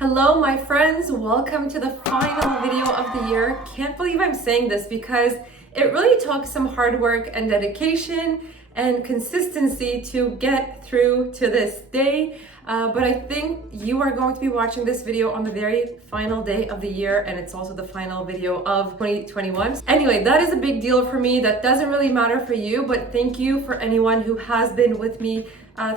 Hello, my friends. Welcome to the final video of the year. Can't believe I'm saying this because it really took some hard work and dedication and consistency to get through to this day. But I think you are going to be watching this video on the very final day of the year, and it's also the final video of 2021. Anyway, that is a big deal for me. That doesn't really matter for you, but thank you for anyone who has been with me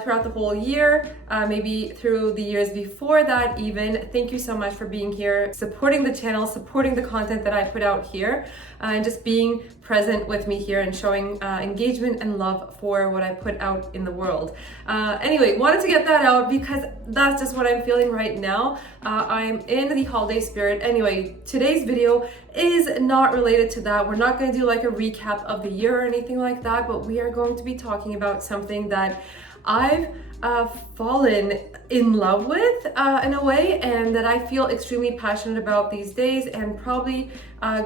throughout the whole year, maybe through the years before that even. Thank you so much for being here, supporting the channel, supporting the content that I put out here, and just being present with me here and showing engagement and love for what I put out in the world. Anyway, wanted to get that out because that's just what I'm feeling right now. I'm in the holiday spirit. Anyway, today's video is not related to that. We're not going to do like a recap of the year or anything like that, but we are going to be talking about something that I've fallen in love with in a way, and that I feel extremely passionate about these days, and probably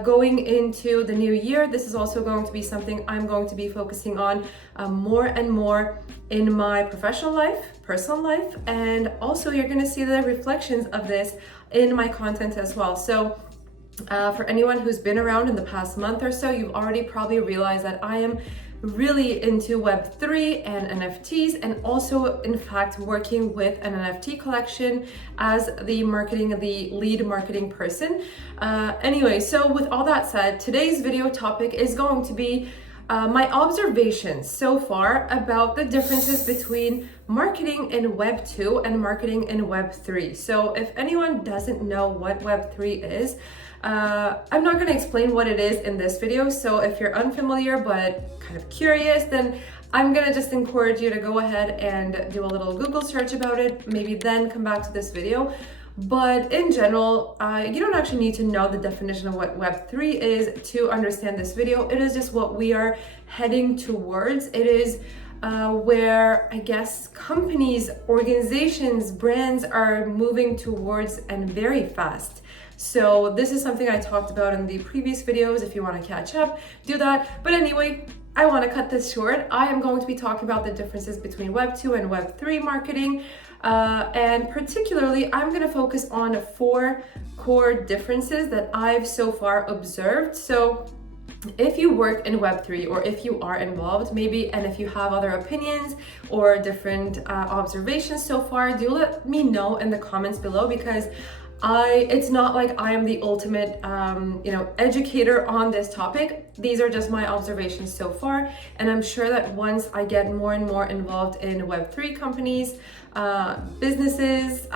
going into the new year, this is also going to be something I'm going to be focusing on more and more in my professional life, personal life, and also you're going to see the reflections of this in my content as well. So for anyone who's been around in the past month or so, you've already probably realized that I am really into Web3 and NFTs, and also in fact working with an NFT collection as the lead marketing person. Anyway, so with all that said, today's video topic is going to be my observations so far about the differences between marketing in Web2 and marketing in Web3. So if anyone doesn't know what Web3 is, I'm not going to explain what it is in this video. So if you're unfamiliar but kind of curious, then I'm going to just encourage you to go ahead and do a little Google search about it, maybe then come back to this video. But in general, you don't actually need to know the definition of what Web3 is to understand this video. It is just what we are heading towards. It is where I guess companies, organizations, brands are moving towards, and very fast. So this is something I talked about in the previous videos. If you want to catch up, do that. But anyway, I want to cut this short. I am going to be talking about the differences between Web2 and Web3 marketing. And particularly, I'm going to focus on 4 core differences that I've so far observed. So if you work in Web3, or if you are involved maybe, and if you have other opinions or different observations so far, do let me know in the comments below, because it's not like I am the ultimate, educator on this topic. These are just my observations so far. And I'm sure that once I get more and more involved in Web3 companies, businesses,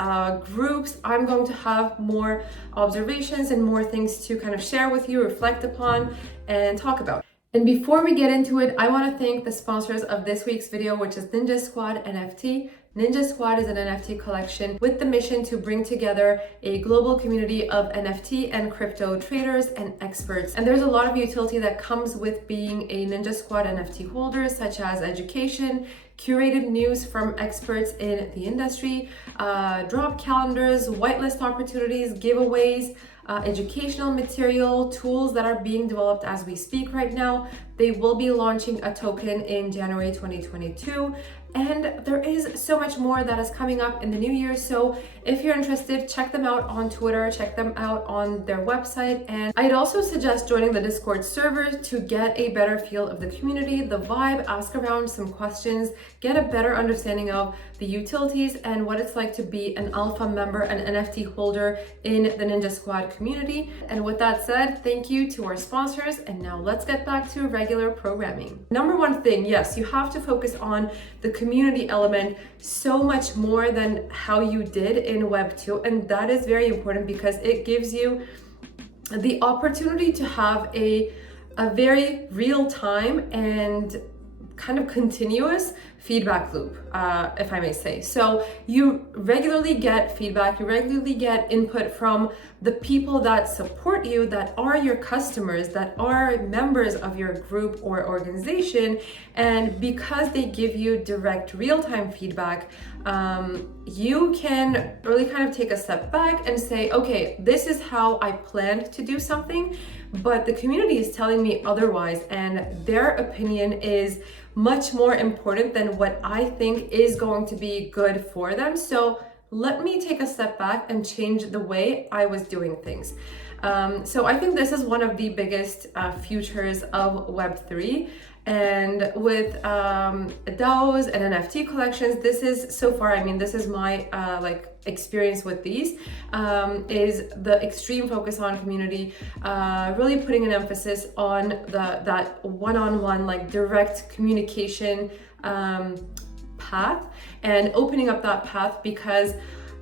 groups, I'm going to have more observations and more things to kind of share with you, reflect upon, and talk about. And before we get into it, I want to thank the sponsors of this week's video, which is Ninja Squad NFT. Ninja Squad is an NFT collection with the mission to bring together a global community of NFT and crypto traders and experts. And there's a lot of utility that comes with being a Ninja Squad NFT holder, such as education, curated news from experts in the industry, drop calendars, whitelist opportunities, giveaways, educational material, tools that are being developed as we speak right now. They will be launching a token in January 2022. And there is so much more that is coming up in the new year. So if you're interested, check them out on Twitter, check them out on their website. And I'd also suggest joining the Discord server to get a better feel of the community, the vibe, ask around some questions, get a better understanding of the utilities and what it's like to be an alpha member, an NFT holder in the Ninja Squad community. And with that said, thank you to our sponsors. And now let's get back to regular programming. Number one thing, yes, you have to focus on the community element so much more than how you did in Web2, and that is very important because it gives you the opportunity to have a very real-time and kind of continuous feedback loop, if I may say. So you regularly get feedback, you regularly get input from the people that support you, that are your customers, that are members of your group or organization. And because they give you direct real-time feedback, you can really kind of take a step back and say, okay, this is how I planned to do something, but the community is telling me otherwise, and their opinion is much more important than what I think is going to be good for them. So let me take a step back and change the way I was doing things. So I think this is one of the biggest futures of Web3. And with DAOs and NFT collections, this is so far, I mean, this is my experience with these, is the extreme focus on community, really putting an emphasis on that one-on-one, like direct communication path, and opening up that path, because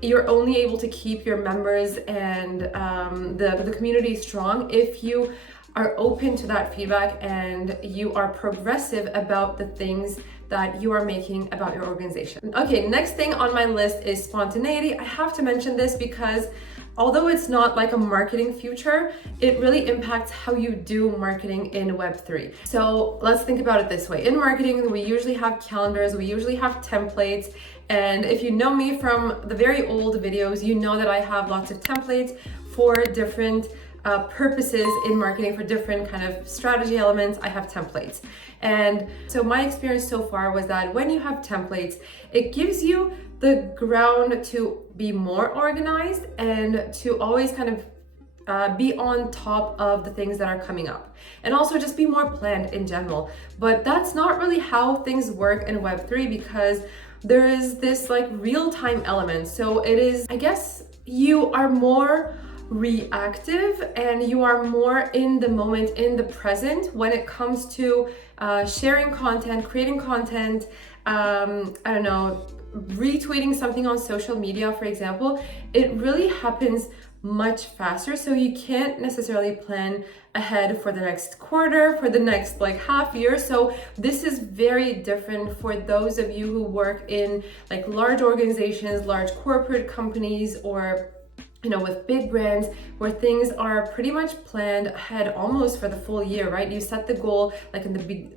you're only able to keep your members and the community strong if you are open to that feedback and you are progressive about the things that you are making about your organization. Okay, next thing on my list is spontaneity. I have to mention this because although it's not like a marketing future, it really impacts how you do marketing in Web3. So let's think about it this way. In marketing, we usually have calendars, we usually have templates. And if you know me from the very old videos, you know that I have lots of templates for different purposes in marketing, for different kind of strategy elements. I have templates. And so my experience so far was that when you have templates, it gives you the ground to be more organized and to always kind of be on top of the things that are coming up, and also just be more planned in general. But that's not really how things work in Web3, because there is this like real-time element. So it is, I guess, you are more reactive and you are more in the moment, in the present, when it comes to sharing content, creating content, I don't know, retweeting something on social media, for example. It really happens much faster, so you can't necessarily plan ahead for the next quarter, for the next like half year. So this is very different for those of you who work in like large organizations, large corporate companies, or with big brands, where things are pretty much planned ahead almost for the full year, right? You set the goal like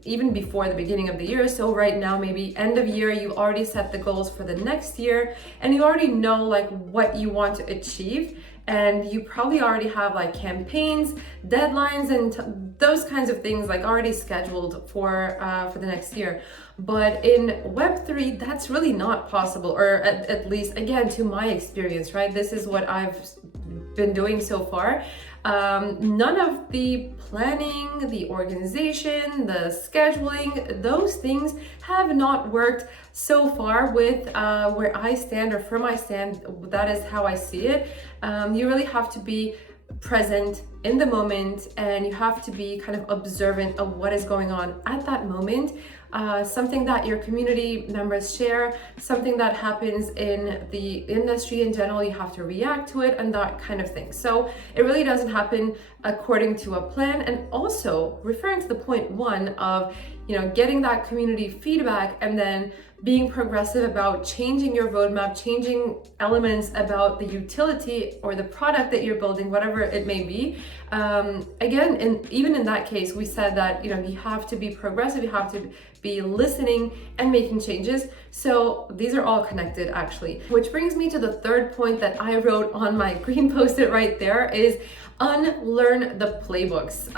even before the beginning of the year. So right now, maybe end of year, you already set the goals for the next year, and you already know like what you want to achieve. And you probably already have like campaigns, deadlines, and those kinds of things like already scheduled for the next year. But in Web3, that's really not possible, or at least, again, to my experience, right? This is what I've been doing so far. None of the planning, the organization, the scheduling, those things have not worked so far with where I stand, or from I stand. That is how I see it. You really have to be present in the moment, and you have to be kind of observant of what is going on at that moment. Something that your community members share, something that happens in the industry in general, you have to react to it, and that kind of thing. So it really doesn't happen according to a plan. And also referring to the point one of, getting that community feedback and then being progressive about changing your roadmap, changing elements about the utility or the product that you're building, whatever it may be. Again, and even in that case, we said that, you have to be progressive, you have to be listening and making changes. So these are all connected, actually. Which brings me to the third point that I wrote on my green post-it right there, is unlearn the playbooks.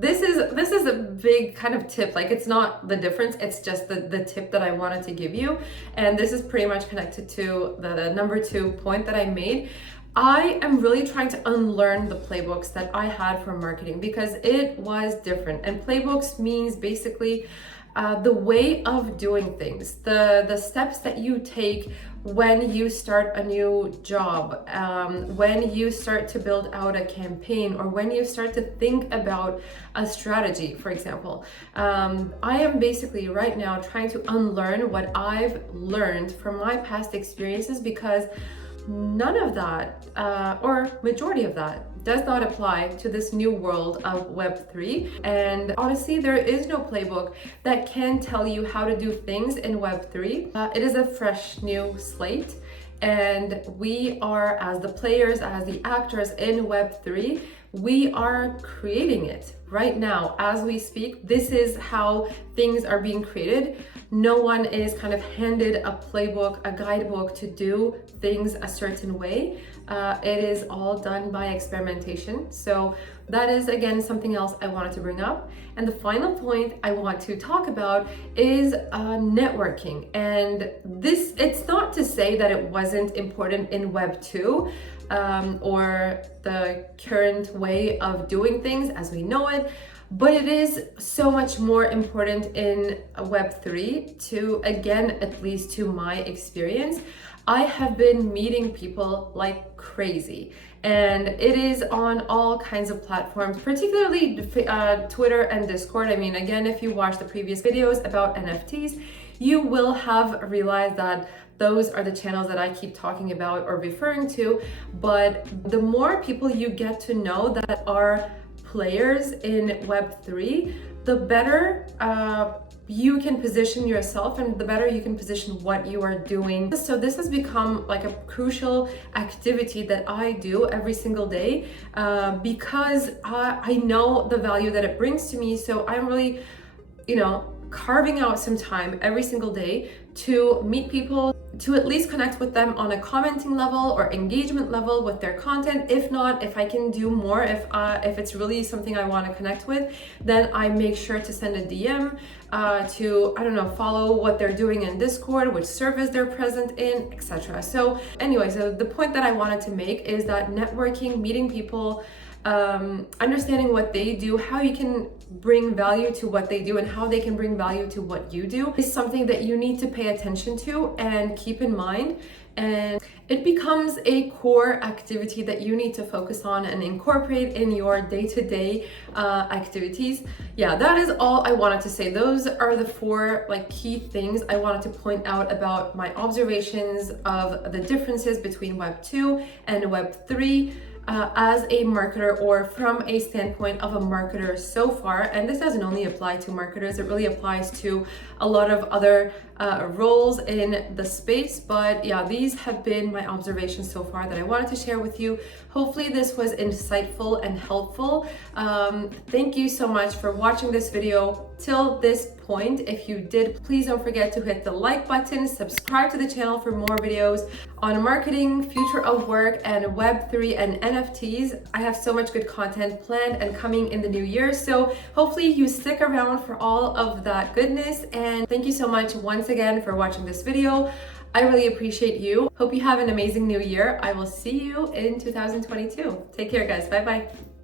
This is a big kind of tip. Like, it's not the difference, it's just the tip that I wanted to give you. And this is pretty much connected to the number 2 point that I made. I am really trying to unlearn the playbooks that I had for marketing, because it was different. And playbooks means basically the way of doing things, the steps that you take when you start a new job, when you start to build out a campaign, or when you start to think about a strategy, for example. I am basically right now trying to unlearn what I've learned from my past experiences, because none of that, or majority of that, does not apply to this new world of Web3. And honestly, there is no playbook that can tell you how to do things in Web3. It is a fresh new slate. And we are, as the players, as the actors in Web3, We are creating it right now as we speak. This is how things are being created. No one is kind of handed a playbook, a guidebook to do things a certain way. It is all done by experimentation. So that is, again, something else I wanted to bring up. And the final point I want to talk about is networking. And this, it's not to say that it wasn't important in Web 2 or the current way of doing things as we know it, but it is so much more important in Web 3 to, again, at least to my experience. I have been meeting people like crazy, and it is on all kinds of platforms, particularly Twitter and Discord. I mean, again, if you watch the previous videos about NFTs, you will have realized that those are the channels that I keep talking about or referring to. But the more people you get to know that are players in Web3, the better you can position yourself and the better you can position what you are doing. So this has become like a crucial activity that I do every single day because I know the value that it brings to me. So I'm really, carving out some time every single day to meet people, to at least connect with them on a commenting level or engagement level with their content. If not, if I can do more, if it's really something I want to connect with, then I make sure to send a DM to, follow what they're doing in Discord, which service they're present in, etc. So anyway, so the point that I wanted to make is that networking, meeting people, understanding what they do, how you can bring value to what they do and how they can bring value to what you do is something that you need to pay attention to and keep in mind. And it becomes a core activity that you need to focus on and incorporate in your day-to-day activities. Yeah, that is all I wanted to say. Those are the four key things I wanted to point out about my observations of the differences between Web 2 and Web 3. As a marketer, or from a standpoint of a marketer so far. And this doesn't only apply to marketers, it really applies to a lot of other roles in the space. But yeah, these have been my observations so far that I wanted to share with you. Hopefully this was insightful and helpful. Thank you so much for watching this video till this point. If you did, please don't forget to hit the like button, subscribe to the channel for more videos on marketing, future of work, and Web3 and NFTs. I have so much good content planned and coming in the new year, so hopefully you stick around for all of that goodness. And thank you so much once again for watching this video. I really appreciate you. Hope you have an amazing new year. I will see you in 2022. Take care, guys. Bye bye.